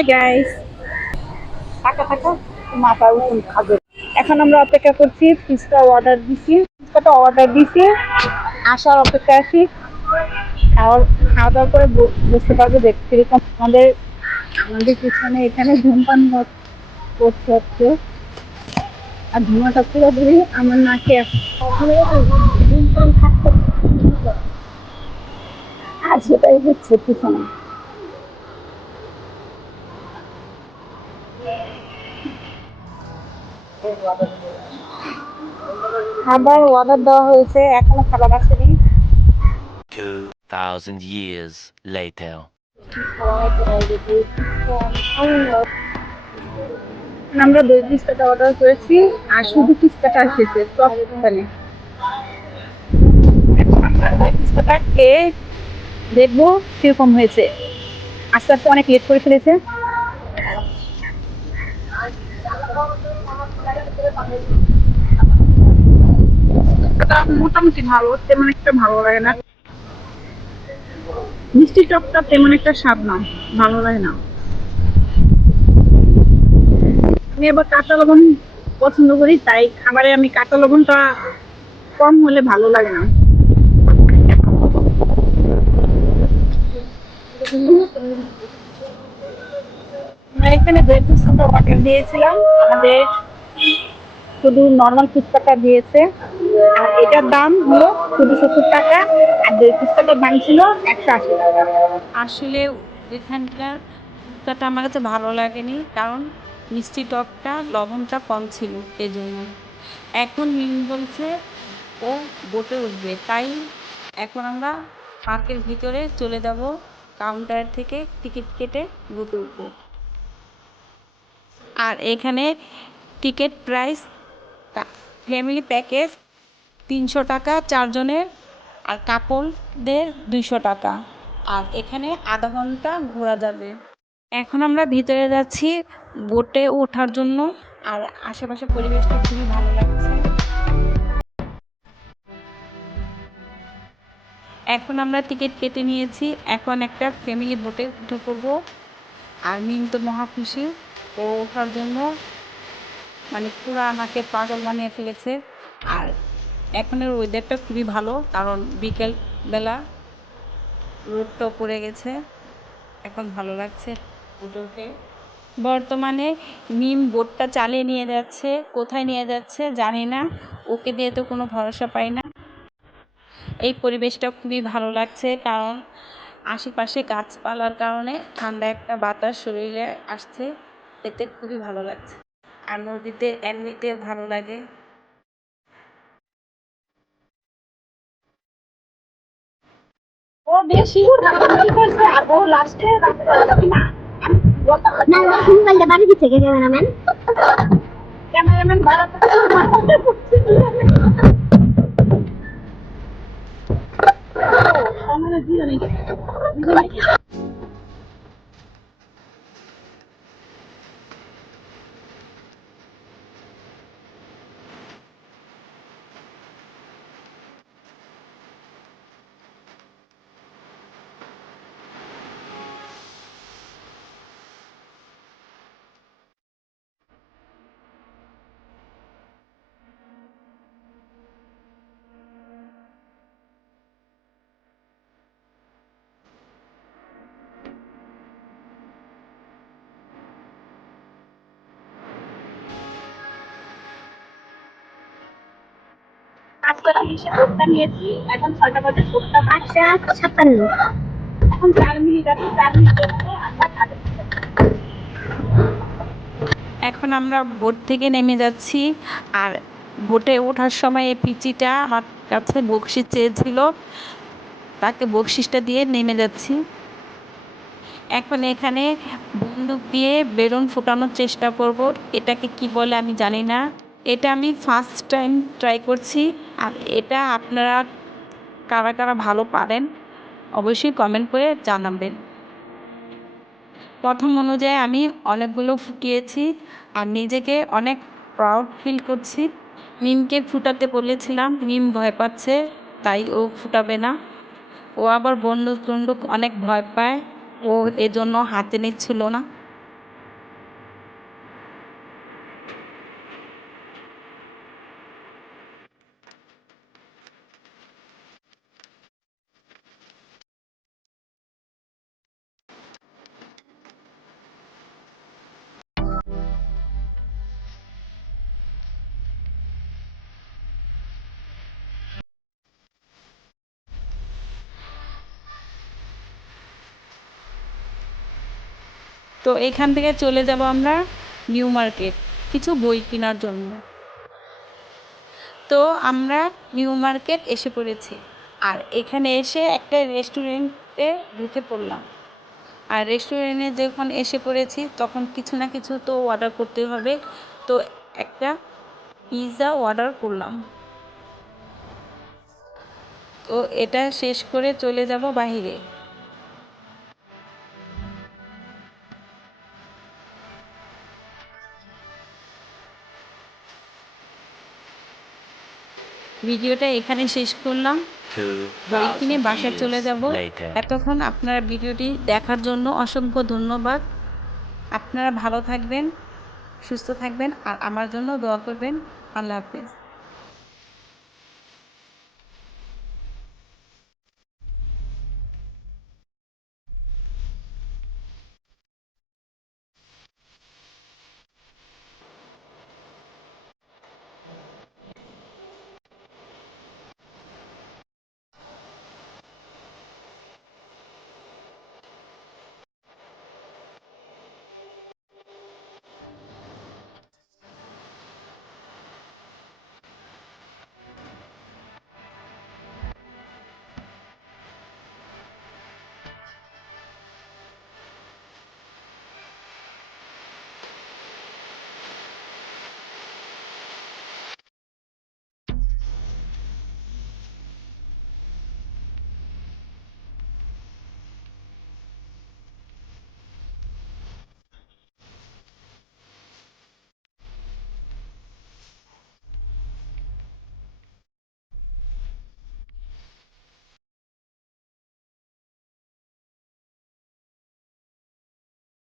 Hi guys, থাকা থাকা মাথা উঠুন খাবে। এখন আমরা অপেক্ষা করছি, ফুচকাটা অর্ডার দিছি, আসার অপেক্ষা আছি। খাওয়া খাওয়া দাওয়া করে বুঝতে পারবো দেখতে কিরকম। আমাদের পিছনে এখানে ধূমপান করতে হচ্ছে, আর ধোঁয়াটা পুরোপুরি আমার নাকে ধূমপান থাকতে আর সেটাই হচ্ছে পিছনে। খাবার অর্ডার দেওয়া হয়েছে, এখনো খাবার আসেনি। 2,000 years later. আমরা দই পিস্তাটা অর্ডার করেছি, আর শুধু পিস্তাটা এসেছে সব ওখানে। পিস্তাটা খেয়ে দেখবো কিরকম হয়েছে। আস্তে আস্তে অনেক লেট করে ফেলেছে। মোটামুটি ভালো, তেমন একটা ভালো লাগে না। মিষ্টি টকটা তেমন একটা স্বাদ না, ভালো লাগে না। আমি আবার কাঁচা লবণ পছন্দ করি, তাই খাবারে আমি কাঁচা লবণটা কম হলে ভালো লাগে না। আমরা এখানে ব্রেকফাস্ট অর্ডার দিয়েছিলাম, আমাদের শুধু নর্মাল ফুচকাটা দিয়েছে, আর এটার দাম হলো শুধু 70 টাকা, আর দই ফুচকাটার দাম ছিল 180 টাকা। আসলে এখানকার ফুচকাটা আমার কাছে ভালো লাগেনি, কারণ মিষ্টি টকটা লবণটা কম ছিল এজন্য। এখন মিম বলছে ও বোটে উঠবে, তাই এখন আমরা পার্কের ভিতরে চলে যাব, কাউন্টার থেকে টিকিট কেটে বোটে উঠবো। আর এখানে টিকিট প্রাইস ফ্যামিলি প্যাকেজ 300 টাকা 4 জনের, আর কাপলদের 200 টাকা। আর এখানে আধা ঘন্টা ঘোরা যাবে। এখন আমরা ভিতরে যাচ্ছি বোটে ওঠার জন্য, আর আশেপাশে পরিবেশটা খুবই ভালো লাগছে। এখন আমরা টিকিট কেটে নিয়েছি, এখন একটা ফ্যামিলি বোটে উঠে পড়বো। আর মিম তো মহা খুশি, ও ওঠার জন্য মানে পুরো আমাকে পাগল বানিয়ে ফেলেছে। আর এখনের ওয়েদারটা খুবই ভালো, কারণ বিকেল বেলা রোদটাও পড়ে গেছে, এখন ভালো লাগছে বোটে। বর্তমানে মিম বোটটা চালিয়ে নিয়ে যাচ্ছে, কোথায় নিয়ে যাচ্ছে জানি না, ওকে দিয়ে তো কোনো ভরসা পাই না। এই পরিবেশটা খুবই ভালো লাগছে, কারণ আশেপাশে গাছপালার কারণে ঠান্ডা একটা বাতাস শরীরে আসছে, দেখতে খুবই ভালো লাগছে। আর নদীতে এমনিতে ভালো লাগে। ও বেশি উঠানামা করছে, আর ও লাস্টে না। না মোবাইলটা বাড়ি দিচ্ছে কে ক্যামেরাম্যান? ক্যামেরাম্যান বাড়াতে আজকে আমি সে ভোটটা নিয়েছি, এখন 6টা বাজে, ভোটটা 8:56। এখন 4 মিনিট আছে, 4 মিনিটের মধ্যে আমরা ঘাটে পৌঁছে যাবো। এখন আমরা বোট থেকে নেমে যাচ্ছি, আর বোটে ওঠার সময় এই পিচিটা আমার কাছে বকশিস চেয়েছিল, তাকে বকশিসটা দিয়ে নেমে যাচ্ছি। এখন এখানে বন্দুক দিয়ে বেলুন ফোটানোর চেষ্টা করব, এটাকে কি বলে আমি জানি না। এটা আমি ফার্স্ট টাইম ট্রাই করছি। আর এটা আপনারা কারা কারা ভালো পারেন অবশ্যই কমেন্ট করে জানাবেন। প্রথম অনুযায়ী আমি অনেকগুলো ফুটিয়েছি, আর নিজেকে অনেক প্রাউড ফিল করছি। মিমকে ফুটাতে বলেছিলাম, মিম ভয় পাচ্ছে, তাই ও ফুটাবে না। ও আবার বন্দুক টন্দুক অনেক ভয় পায়, ও এজন্য হাতে নিচ্ছিল না। তো এখান থেকে চলে যাব আমরা নিউ মার্কেট কিছু বই কেনার জন্য। তো আমরা নিউ মার্কেট এসে পড়েছি, আর এখানে এসে একটা রেস্টুরেন্টে ঢুকে পড়লাম। আর রেস্টুরেন্টে যখন এসে পড়েছি তখন কিছু না কিছু তো অর্ডার করতে হবে। তো একটা পিৎজা অর্ডার করলাম। তো এটা শেষ করে চলে যাব বাইরে। ভিডিওটা এখানে শেষ করলাম। বই কিনে 2000 বাসায় চলে years যাব। later. এতক্ষণ আপনারা ভিডিওটি দেখার জন্য অসংখ্য ধন্যবাদ। আপনারা ভালো থাকবেন, সুস্থ থাকবেন, আর আমার জন্য দোয়া করবেন। আল্লাহ হাফেজ।